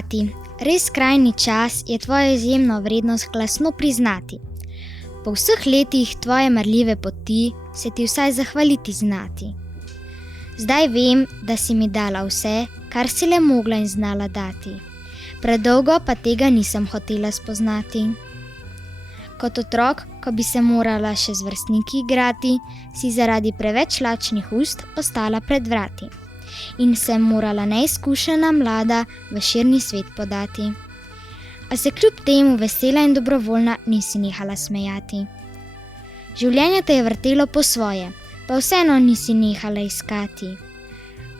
Ati, res skrajni čas je tvojo izjemno vrednost glasno priznati. Po vseh letih tvoje marljive poti se ti vsaj zahvaliti znati. Zdaj vem, da si mi dala vse, kar si le mogla in znala dati. Predolgo pa tega nisem hotela spoznati. Kot otrok, ko bi se morala še z vrstniki igrati, si zaradi preveč lačnih ust ostala pred vrati. In se morala neizkušena mlada v širni svet podati. A se kljub temu vesela in dobrovoljna nisi nehala smejati. Življenje te je vrtelo po svoje, pa vseeno nisi nehala iskati.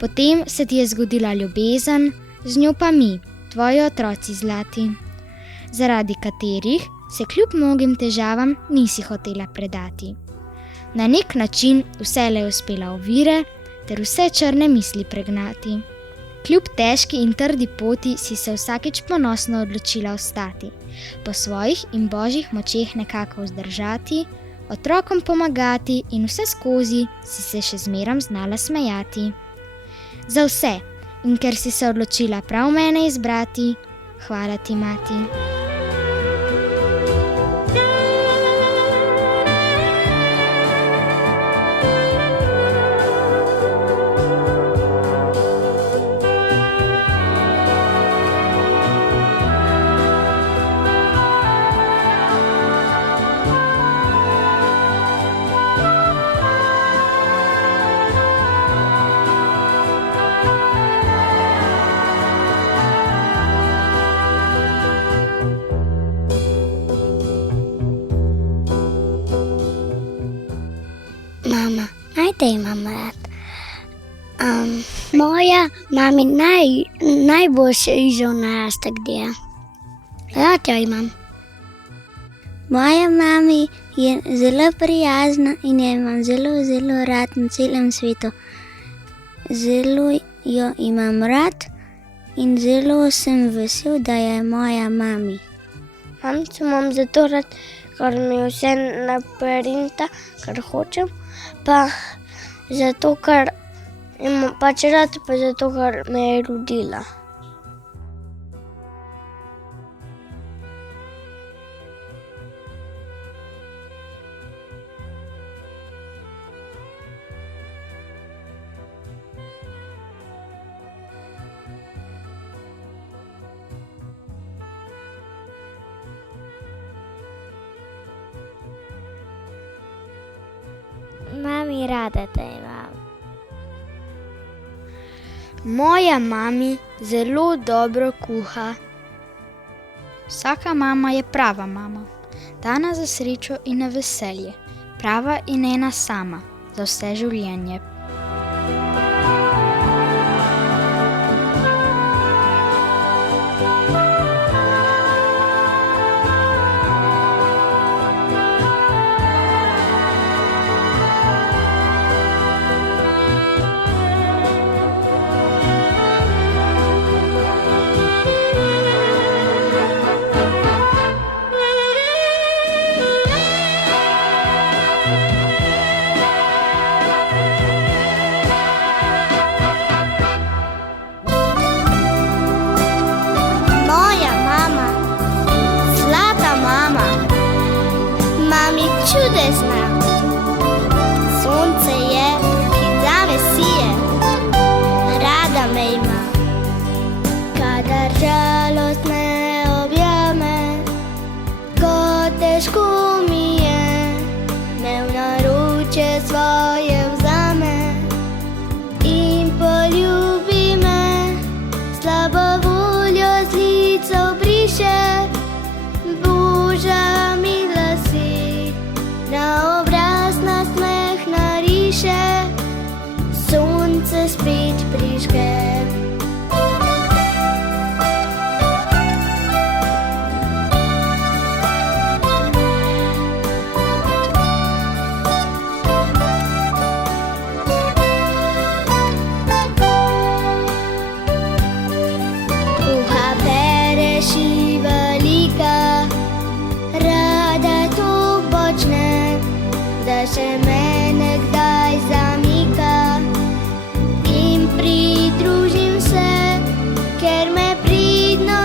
Potem se ti je zgodila ljubezen, z njo pa mi, tvoji otroci zlati, zaradi katerih se kljub mnogim težavam nisi hotela predati. Na nek način vselej uspela ovire ter vse črne misli pregnati. Kljub težki in trdi poti si se vsakič ponosno odločila ostati, po svojih in božjih močeh nekako vzdržati, otrokom pomagati in vse skozi si se še zmerom znala smejati. Za vse, in ker si se odločila prav mene izbrati, hvala ti, mati. Mama, te imam rad. Moja mami najboljša žena raste gdje. Rad jo imam. Moja mami je zelo prijazna in jo imam zelo rad na celem svetu. Zelo jo imam rad in zelo sem vesel, da je moja mami. Mamico imam zato rad, ker mi vse naprinta, kar hočem. Pa zato, ker imam pač rad, pa zato, ker me je rodila. Mami, rada te imam. Moja mami zelo dobro kuha. Vsaka mama je prava mama, dana za srečo in na veselje, prava in ena sama, za vse življenje. Čudesna. Sonce je, ki zame sije, rada me ima. Kadar žalost me objame, ko težko mi je, me v naročje svoje vzame in poljubi me, slabo voljo z lica obriše, Božja mila si. Na obraz nasmeh nariše, sonce spet prižge. Kuha, pere, šiva, lika, rada to počne, da še me nekdaj zamika in pridružim se, ker me pridno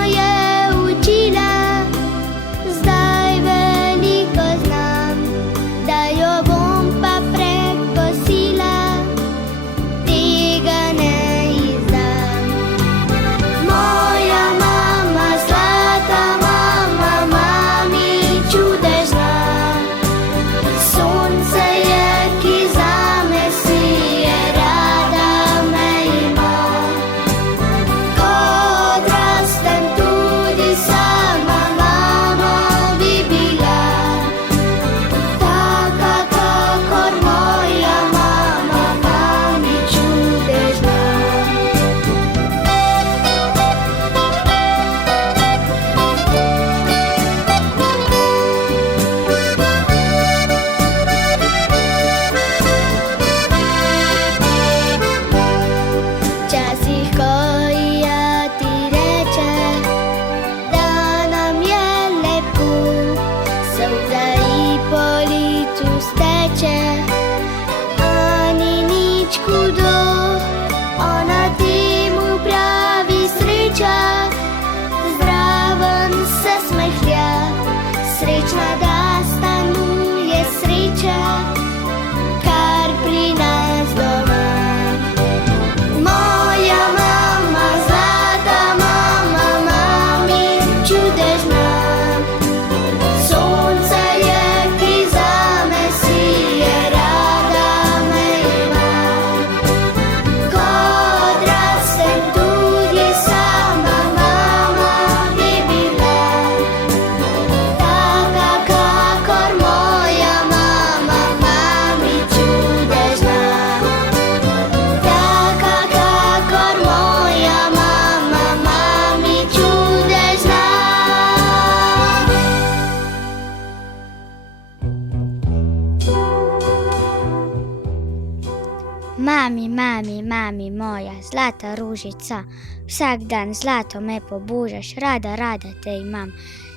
Mami, mami, mami moja, zlata rožica, vsak dan zlato me pobožaš, rada, rada te imam.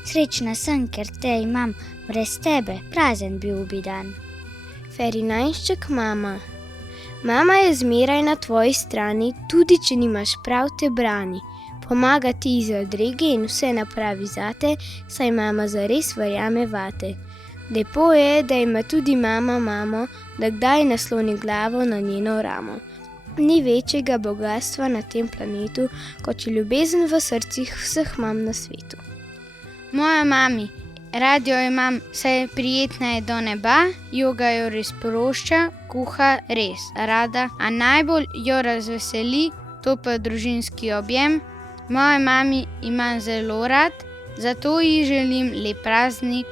Srečna sem, ker te imam, brez tebe prazen bil bi dan. Ferinajšček mama. Mama je zmeraj na tvoji strani, tudi če nimaš prav, te brani. Pomaga ti za drege in vse napravi zate, saj mama zares verjame vate. Lepo je, da ima tudi mama mamo, da kdaj nasloni glavo na njeno ramo. Ni večjega bogastva na tem planetu, kot je ljubezen v srcih vseh mam na svetu. Moja mami, rad jo imam, saj prijetna je do neba, joga jo res sprošča, kuha res rada, a najbolj jo razveseli, to pa družinski objem. Moja mami imam zelo rad, zato ji želim lep praznik.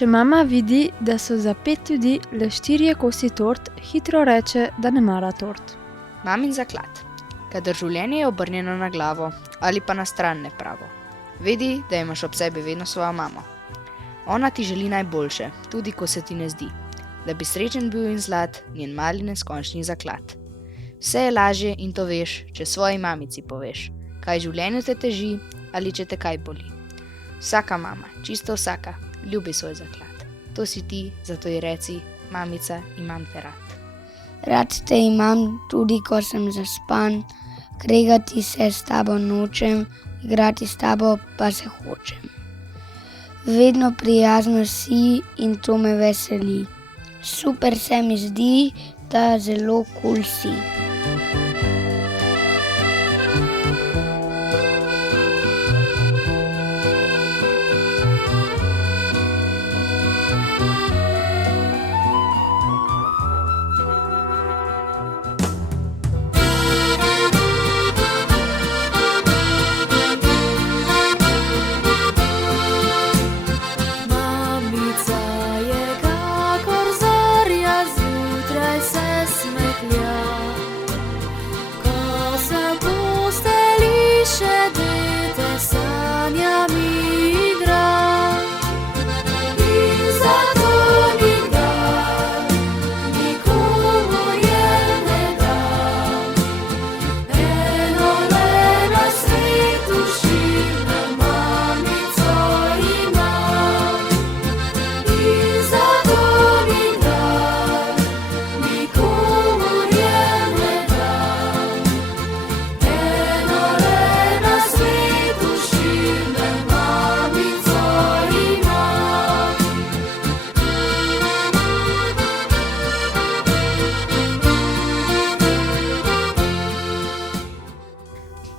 Če mama vidi, da so za 5 ljudi le 4 kosi tort, hitro reče, da ne mara tort. Mamin zaklad. Kadar življenje je obrnjeno na glavo ali pa na stran nepravo, vedi, da imaš ob sebi vedno svojo mamo. Ona ti želi najboljše, tudi ko se ti ne zdi, da bi srečen bil in zlat njen mali neskončni zaklad. Vse je lažje in to veš, če svoji mamici poveš, kaj življenju te teži ali če te kaj boli. Vsaka mama, čisto vsaka, ljubi svoj zaklad. To si ti, zato ji reci, mamica, imam te rad. Rad te imam, tudi ko sem zaspan, kregati se s tabo nočem, igrati s tabo pa se hočem. Vedno prijazna si in to me veseli. Super se mi zdi, da zelo kul si.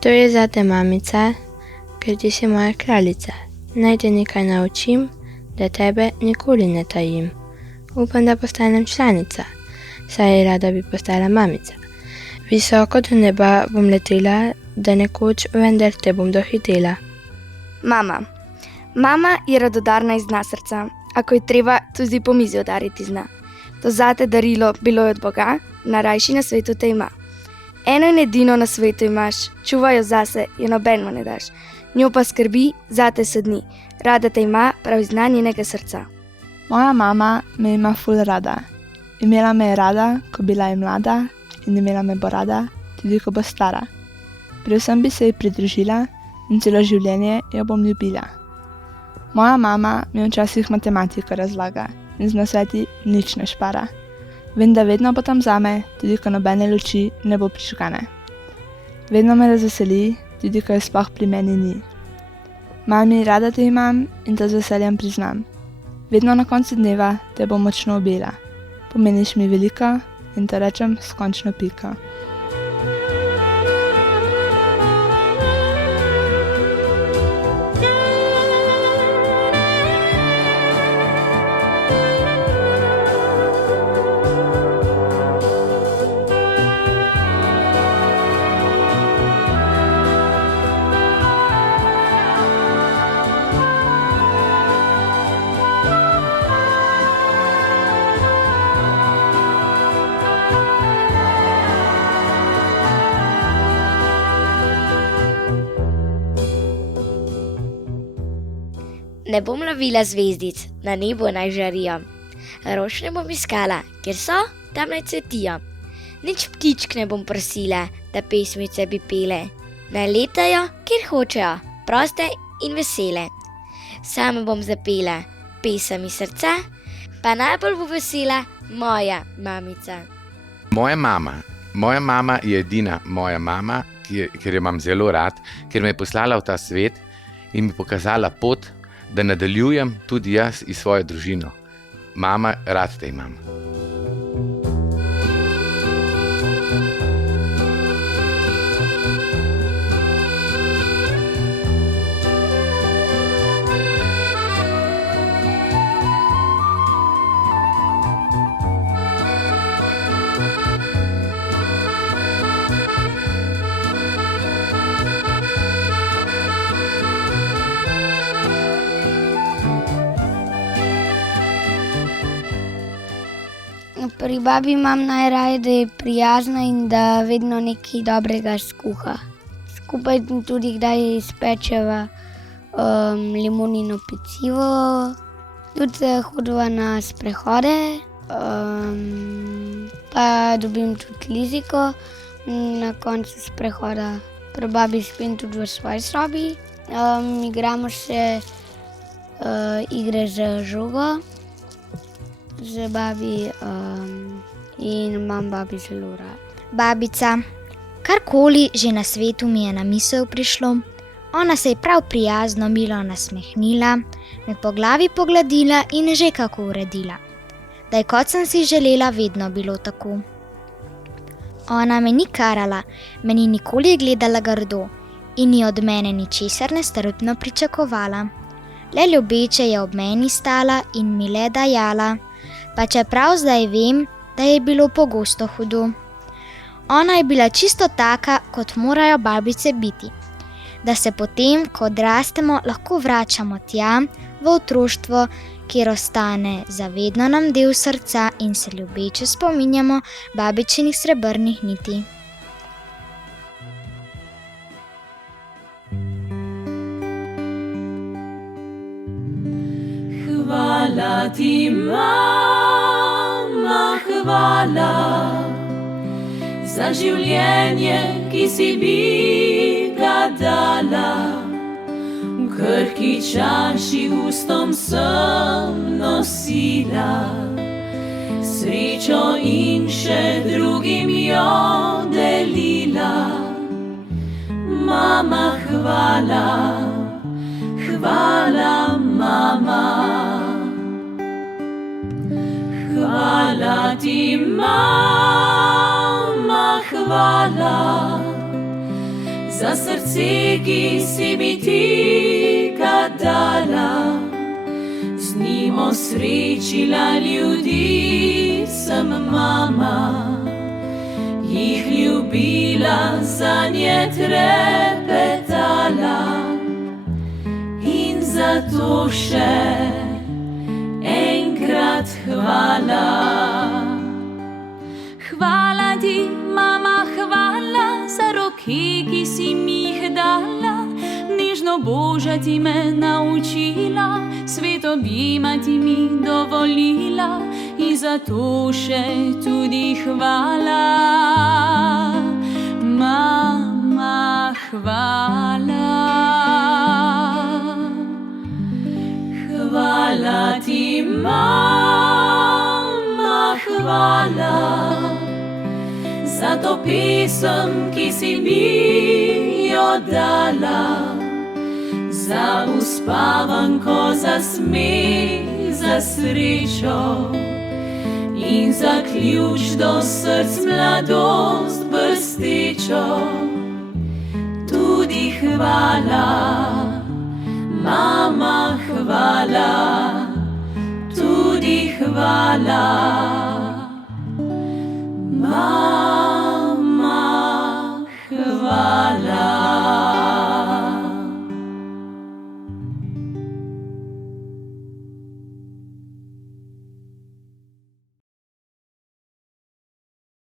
To je zate mamica, ker ti si moja kraljica. Naj te nekaj naučim, da tebe nikoli ne tajim. Upam, da postanem članica, saj rada bi postala mamica. Visoko do neba bom letela, da nekoč vendar te bom dohitela. Mama. Mama je radodarna iz dna srca, a ko je treba, tudi po mizi udariti zna. To zate darilo bilo je od Boga, najrajši na svetu te ima. Eno in edino na svetu imaš, čuvaj jo zase, jo nobenemu ne daš. Njo pa skrbi, zate se dni, rada te ima prav iz dna njenega srca. Moja mama me ima ful rada. Imela me je rada, ko bila je mlada, in imela me bo rada, tudi ko bo stara. Predvsem bi se ji pridružila in celo življenje jo bom ljubila. Moja mama mi včasih matematiko razlaga in z nasveti nič ne špara. Vem, da vedno bo tam zame, tudi ko nobene luči ne bo prižgane. Vedno me razveseli, tudi ko je sploh pri meni ni. Mami, rada te imam in to z veseljem priznam. Vedno na koncu dneva te bom močno objela. Pomeniš mi veliko in to rečem s končno piko. Ne bom lovila zvezdic, na nebu naj žarijo. Rož ne bom iskala, kjer so, tam naj cvetijo. Nič ptičk ne bom prosila, da pesmice bi pele. Naj letajo, kjer hočejo, proste in vesele. Sama bom zapela pesem iz srca, pa najbolj bo vesela moja mamica. Moja mama je edina moja mama, ker jo imam zelo rad, ker me je poslala v ta svet in mi pokazala pot, da nadaljujem tudi jaz in svojo družino. Mama, rad te imam. Pri babi imam najraje, da je prijazna in da vedno nekaj dobrega skuha. Skupaj tudi kdaj izpečeva limonino pecivo, tudi hodiva na sprehode, pa dobim tudi liziko na koncu sprehoda. Pri babi spim tudi v svoji sobi, igramo se igre z žogo. Z babi in imam babi zelo rad. Babica, karkoli že na svetu mi je na misel prišlo, ona se je prav prijazno milo nasmehnila, me po glavi pogladila in že kako uredila. Da je kot sem si želela, vedno bilo tako. Ona me ni karala, me ni nikoli gledala grdo in ni od mene ničesar nestrpno pričakovala. Le ljubeče je ob meni stala in mi le dajala, pa čeprav zdaj vem, da je bilo pogosto hudo. Ona je bila čisto taka, kot morajo babice biti. Da se potem, ko odrastemo, lahko vračamo tja, v otroštvo, kjer ostane zavedno nam del srca in se ljubeče spominjamo babičinih srebrnih niti. Hvala ti, mama, hvala za življenje, ki si mi ga dala. V krhki čaši ustom sem nosila srečo in še drugim jo delila. Mama, hvala, hvala, mama. Hvala ti, mama, hvala za srce, ki si mi ti ga dala. Z njim osrečila ljudi sem, mama, jih ljubila, zanje trepetala. In zato še enkrat hvala. Hvala ti, mama, hvala za roke, ki si mi jih dala. Nežno božati me naučila, svet objemati mi dovolila. In zato še tudi hvala. Mama, hvala. Hvala ti, mama, hvala za to pesem, ki si mi jo dala. Za uspavanko, za smeh, za srečo in za ključ do src mladost brstečo. Tudi hvala, mama, hvala, tudi hvala, mama.